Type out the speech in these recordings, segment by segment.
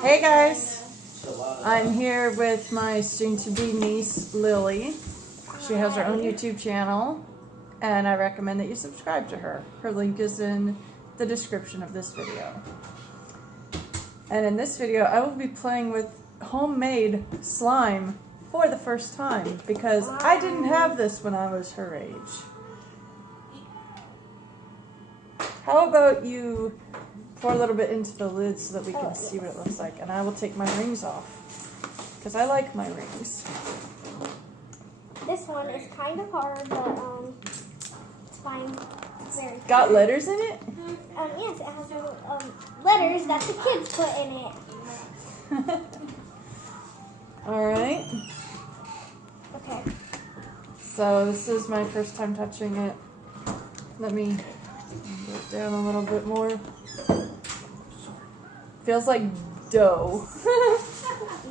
Hey guys, I'm here with my soon-to-be niece Lily. She has her own YouTube channel and I recommend that you subscribe to her. Her link is in the description of this video. And in this video I will be playing with homemade slime for the first time because I didn't have this when I was her age. How about you pour a little bit into the lid so that we can see what it looks like, and I will take my rings off because I like my rings. This one is kind of hard, but it's fine. It's very Got letters in it? Yes, it has little letters that the kids put in it. All right. Okay. So this is my first time touching it. Let me get it down a little bit more. Feels like dough.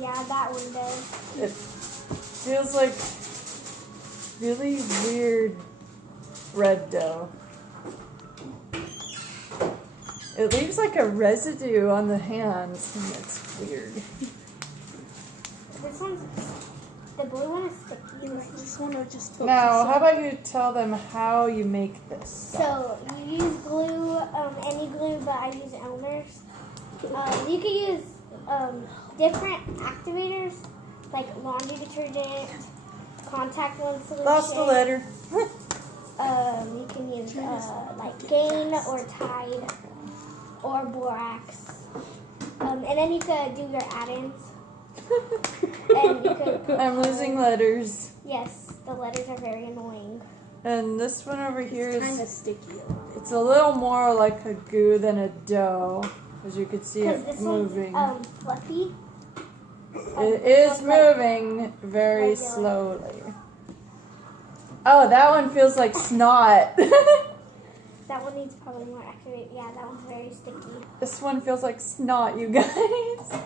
Yeah, that one does. It feels like really weird bread dough. It leaves like a residue on the hands, and it's weird. This one's, the blue one is sticky. Just want to just focus Now, on- how about you tell them how you make this stuff? So you use glue, any glue, but I use Elmer's. You could use different activators like laundry detergent, contact lens solution. Lost a letter. You can use like Gain or Tide or Borax, and then you could do your add-ins. And you could. I'm losing letters. Yes, the letters are very annoying. And this one over here It's kind of is, sticky. it's a little more like a goo than a dough, as you can see Because it this moving. one's fluffy. It is moving very regular. slowly. Oh, that one feels like snot. That one needs probably more activate. Yeah, that one's very sticky. This one feels like snot, you guys.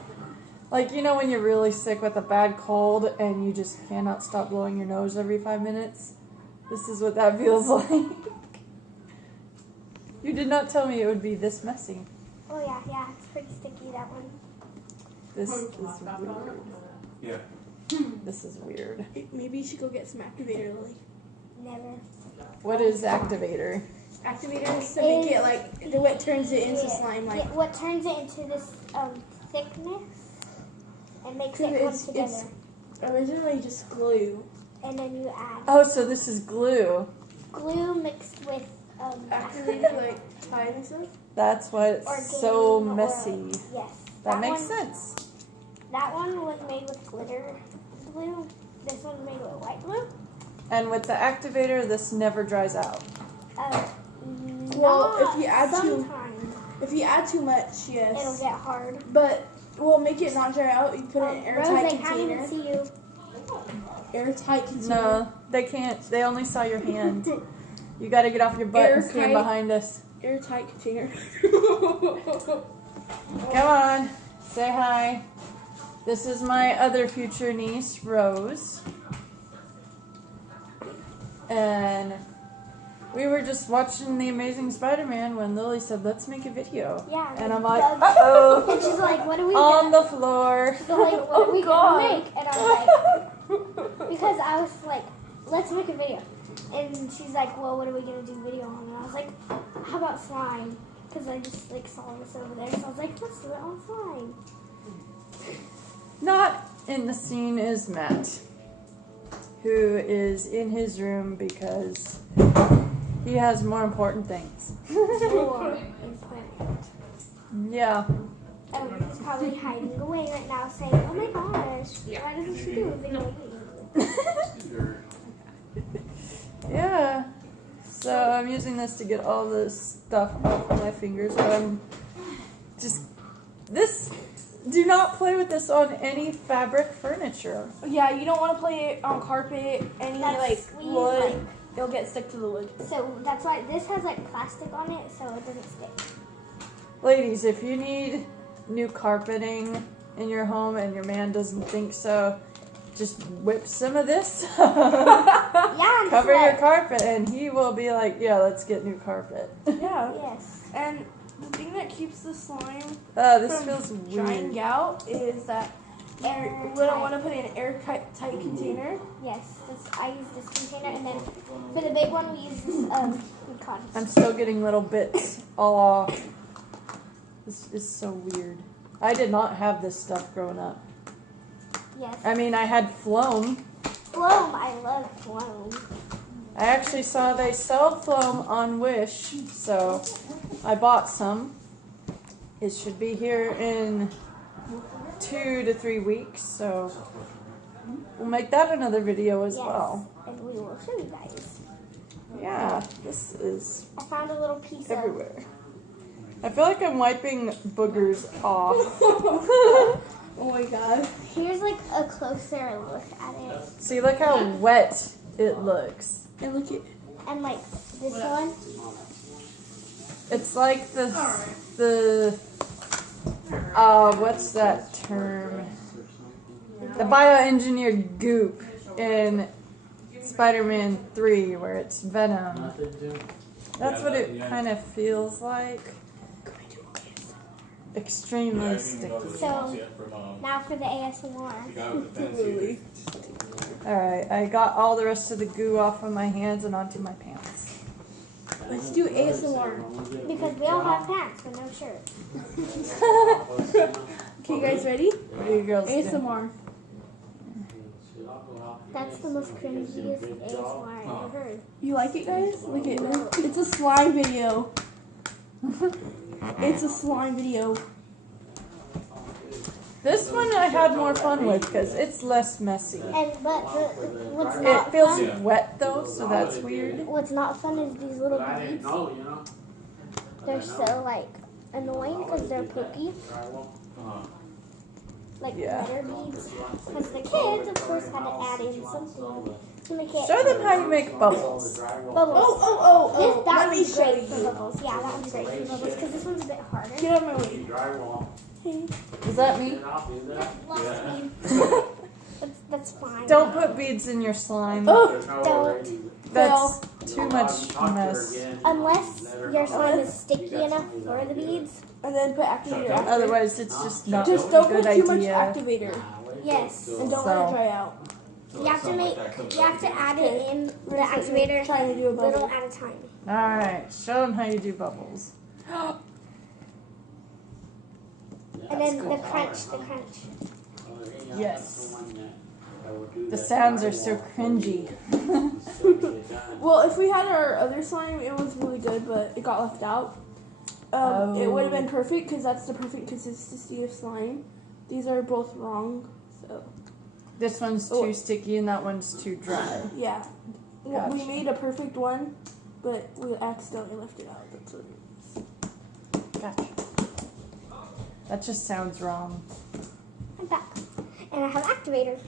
Like, you know when you're really sick with a bad cold and you just cannot stop blowing your nose every 5 minutes? This is what that feels like. You did not tell me it would be this messy. Oh yeah, it's pretty sticky, that one. This is weird. Yeah. This is weird. Maybe you should go get some activator, Lily. Never. What is activator? Activators to make it like what turns it into Yeah, slime, yeah, like. what turns it into this thickness and makes it come It's together. originally just glue. And then you add Oh, so this is glue. glue mixed with Activator like Tide and stuff. That's why it's or so Gain or- messy. Yes. That makes one, sense. That one was made with glitter glue. This one's made with white glue. And with the activator, this never dries out. Well, if Not you add sometimes If you add too much, yes. it'll get hard. But we'll make it not dry out. You put it in an Rose, airtight I can't even container. see you. Airtight container. No, they can't. They only saw your hand. You got to get off your butt and stand Airtight. behind us. Airtight container. Come on, say hi. This is my other future niece, Rose. And we were just watching The Amazing Spider-Man when Lily said, let's make a video. Yeah. And I'm like, Doug- uh-oh. And she's like, what are we On gonna the floor. So like, what are we God. gonna make? And I was like, because I was like, let's make a video. And she's like, well, what are we gonna do video on? And I was like, how about slime? Because I just like saw this over there. So I was like, let's do it on slime. Not in the scene is Matt, who is in his room because he has more important things. Or implant. Yeah. He's probably hiding away right now saying, oh my gosh, why doesn't she do a video game? Yeah. So I'm using this to get all this stuff off my fingers, but I'm just do not play with this on any fabric furniture. Yeah, you don't want to play it on carpet, any We use, wood. It'll get stuck to the wood. So that's why this has like plastic on it so it doesn't stick. Ladies, if you need new carpeting in your home and your man doesn't think so, just whip some of this. Yeah, and Cover your slip. carpet and he will be like, yeah, let's get new carpet. Yeah. Yes. And The thing that keeps the slime This from feels drying weird. out is that you wouldn't want to put it in an airtight container. Yes, I use this container, and then for the big one we use this cotton. I'm still getting little bits all off. This is so weird. I did not have this stuff growing up. Yes. I mean, I had Floam. Floam, I love Floam. I actually saw they sell Floam on Wish, so I bought some. It should be here in 2 to 3 weeks, so we'll make that another video as Yes, well. and we will show you guys. Yeah, this is I found a little piece everywhere. I feel like I'm wiping boogers off. Oh my god. Here's like a closer look at it, See, look how wet it looks. And look at and like this one. It's like what's that term? The bioengineered goop in Spider-Man 3 where it's Venom. That's what it kind of feels like. Extremely sticky. So now for the ASMR. Alright, I got all the rest of the goo off of my hands and onto my pants. let's do ASMR. Because we all have pants but no shirts. Okay, you guys ready? What are you girls doing? ASMR. That's the most cringiest ASMR I ever heard. You like it, guys? Look at it. It's a slime video. It's a slime video. This one I had more fun with because it's less messy. And what's It not feels fun? wet though, so that's weird. What's not fun is these little beads. They're so like annoying because they're pokey. Like Yeah. glitter beads. Because the kids, of course, had to add in something to make it Show them how you make bubbles. bubbles. Oh. That Let me one's show great for you. bubbles. Yeah, that one's great for bubbles because this one's a bit harder. Get out of my way. Is that me? That's fine. Don't put beads in your slime. Don't. That's too much mess. Unless your slime is sticky enough for the beads. And then put activator after. Otherwise, it's just not Just a don't good put too much idea. activator. Yes. And don't let So- it dry out. You have to add it in the activator Trying to do a little bubble. at a time. Alright, show them how you do bubbles. And then the crunch. Yes. The sounds are so cringy. Well, if we had our other slime, it was really good, but it got left out. It would have been perfect because that's the perfect consistency of slime. These are both wrong, so This one's too sticky and that one's too dry. yeah. Well, we Gotcha. made a perfect one, but we accidentally left it out. That's what it is. Gotcha. That just sounds wrong. I'm back. And I have activator.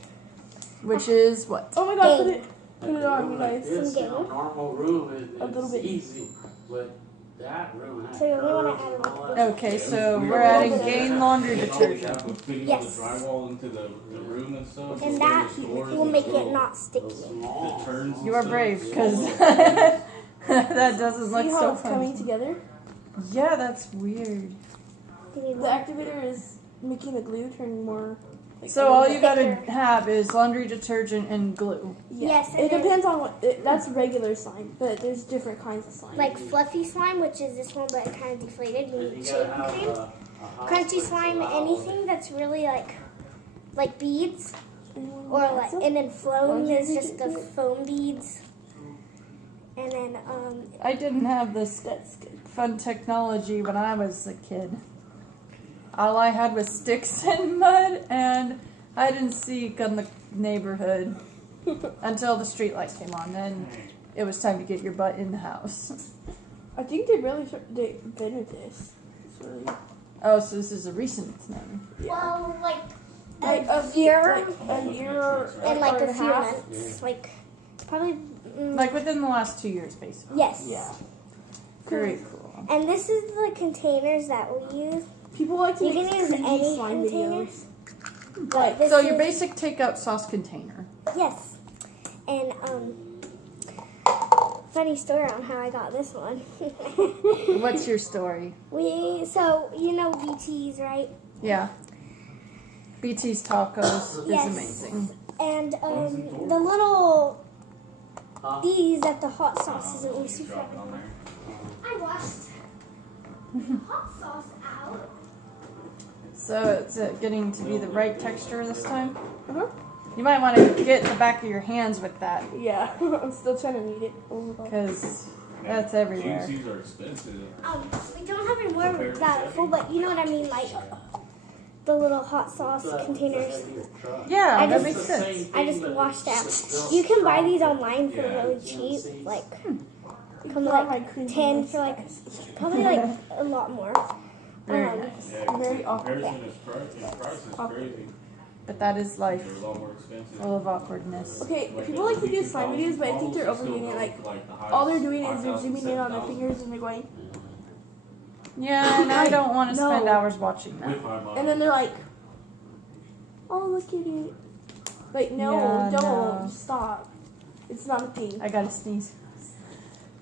Which is what? Oh my god, put Game. it on, you guys. Some game. normal room is A little bit. easy, but that room has So you only want to add a little bit. Okay, so we're adding Gain laundry detergent. Yes. The drywall into the room and stuff. And that will make it not sticky. It turns. You are brave, because that doesn't See look how so it's coming fun. together? Yeah, that's weird. You need The one. activator is making the glue turn more. Like, So a all little you bit- gotta have is laundry detergent and glue. Yes, and It then- depends on what. That's regular slime, but there's different kinds of slime. Like fluffy slime, which is this one, but kind of deflated. You need shaving cream. Crunchy slime, anything that's really like beads, or like, and then foam is just the foam beads. And then I didn't have this That's good. fun technology when I was a kid. All I had was sticks and mud and hide and seek on the neighborhood until the street light came on. Then it was time to get your butt in the house. I think they really they invented this. It's really Oh, so this is a recent thing. well, like like a year like a year and like or a few half. months, like probably. Like within the last 2 years, basically. Yes. Yeah. Very cool. And this is the containers that we use. People like to You make can use cringy any slime container. videos. But this So is, your basic takeout sauce container. yes, and funny story on how I got this one. What's your story? So you know BT's, right? Yeah. BT's Tacos Yes. is amazing. And the little these at the hot sauce isn't really super. I washed hot sauce out. So is it getting to be the right texture this time? Uh-huh. You might want to get the back of your hands with that Yeah, I'm still trying to knead it. because that's everywhere. Juicies are expensive. We don't have any more that full, but you know what I mean, like the little hot sauce containers. Yeah, I that just- makes sense. I just washed out. You can buy these online for really cheap, like come like 10 for like probably like a lot more. Very nice. Yeah, Very awkward. comparison is price is crazy. But that is life, They're a lot more expensive. full of awkwardness. Okay, people like to do slime videos, but I think they're overdoing it. Like, all they're doing is they're zooming in on their fingers and they're going, Yeah, and I don't want to No. spend hours watching that. and then they're like, oh, look at it. Like, no, Yeah, don't. no. Stop. It's not a thing. I gotta sneeze.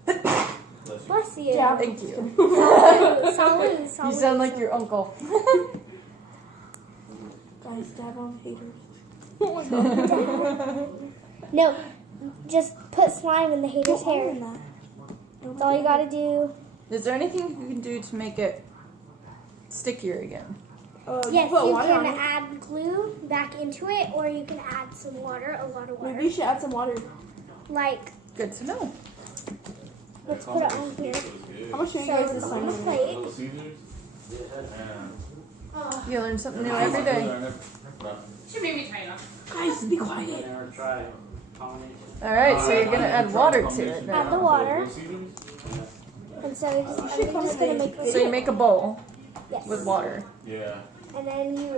Bless you. Yeah. Thank you. Solid. You sound like your uncle. Guys, dab on haters. No, just put slime in the hater's Put hair. on that. That's all you gotta do. Is there anything you can do to make it stickier again? Yes, put you water can on it. add glue back into it, or you can add some water, a lot of water. Maybe you should add some water. Like, Good to know. let's put it on here. I'm gonna show you So guys the it's slime. on a plate. Little Caesars? You learn something new every day. Guys, be quiet. Never try combination. All right, so you're gonna add water to it Add now. the water, Little Caesars? and so we're just gonna make this. So you make a bowl Yes. with water. Yeah. And then you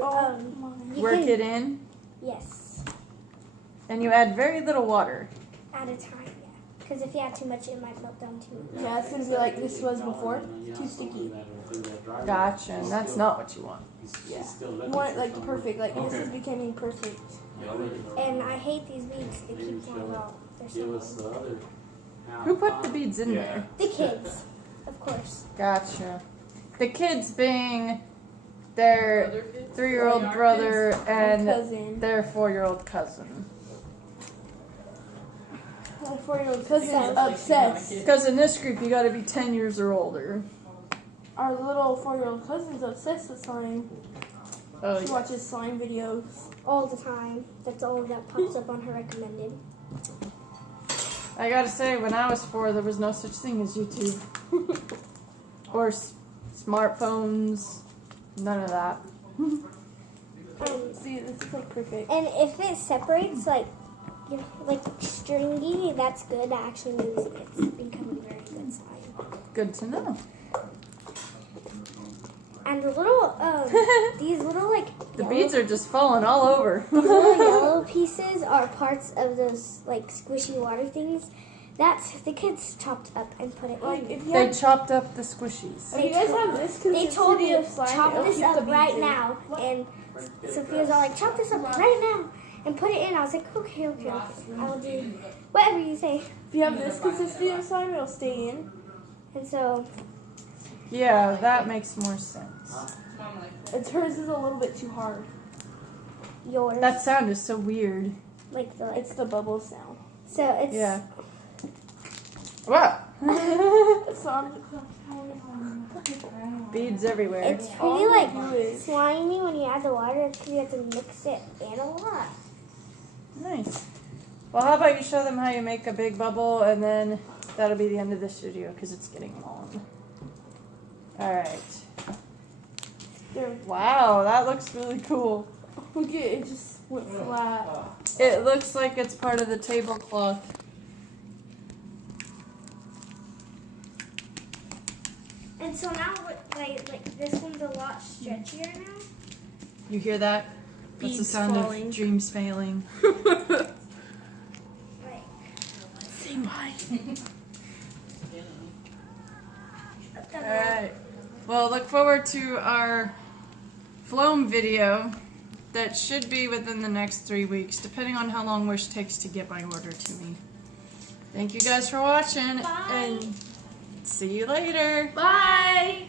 you Work can, it in, Yes, and you add very little water. at a time. Yeah. Because if you add too much, it might melt down too. Yeah, it's gonna be like this was before. Too sticky. Gotcha. And that's not what you want. Yeah. You want it like perfect. Like this is becoming perfect. And I hate these beads. They keep falling out. They're so Give us the other. Who put the beads in Yeah. there? The kids, of course. Gotcha. The kids being their 3-year-old brother and Cousin. their 4-year-old cousin. My 4-year-old cousin's obsessed. Because in this group, you got to be 10 years or older. Our little 4-year-old cousin's obsessed with slime. Oh, She yeah. watches slime videos. All the time. That's all that pops up on her recommended. I gotta say, when I was 4, there was no such thing as YouTube. Or smartphones. None of that. See, this is like perfect. And if it separates, like, you know, like stringy, that's good. That actually means it's becoming very good slime. Good to know. And the little, these little, like, The beads are just falling all over. these little yellow pieces are parts of those, like, squishy water things. That's, the kids chopped up and put it Like in. if you They have, chopped up the squishies. if you guys have this They told consistency me, of slime, chop it'll this keep the up beads right in. now. And Sophia's all like, chop this up right now and put it in. I was like, okay. I will do whatever you say. If you have this consistency of slime, it'll stay in. And so, Yeah, that makes more sense. It's hers is a little bit too hard. yours. That sound is so weird. like the, It's the bubble sound. so it's, Yeah. Wow. So I'm Beads everywhere. it's pretty, like, do is- slimy when you add the water because you have to mix it in a lot. Nice. Well, how about you show them how you make a big bubble, and then that'll be the end of this video because it's getting long. All right. there. Wow, that looks really cool. Look at it, it just went flat. It looks like it's part of the tablecloth. And so now, like this one's a lot stretchier now. You hear that? That's the Beads sound falling. of dreams failing. Like, Say bye. All right. Well, look forward to our Floam video that should be within the next 3 weeks, depending on how long Wish takes to get my order to me. Thank you guys for watching, Bye. and see you later. Bye.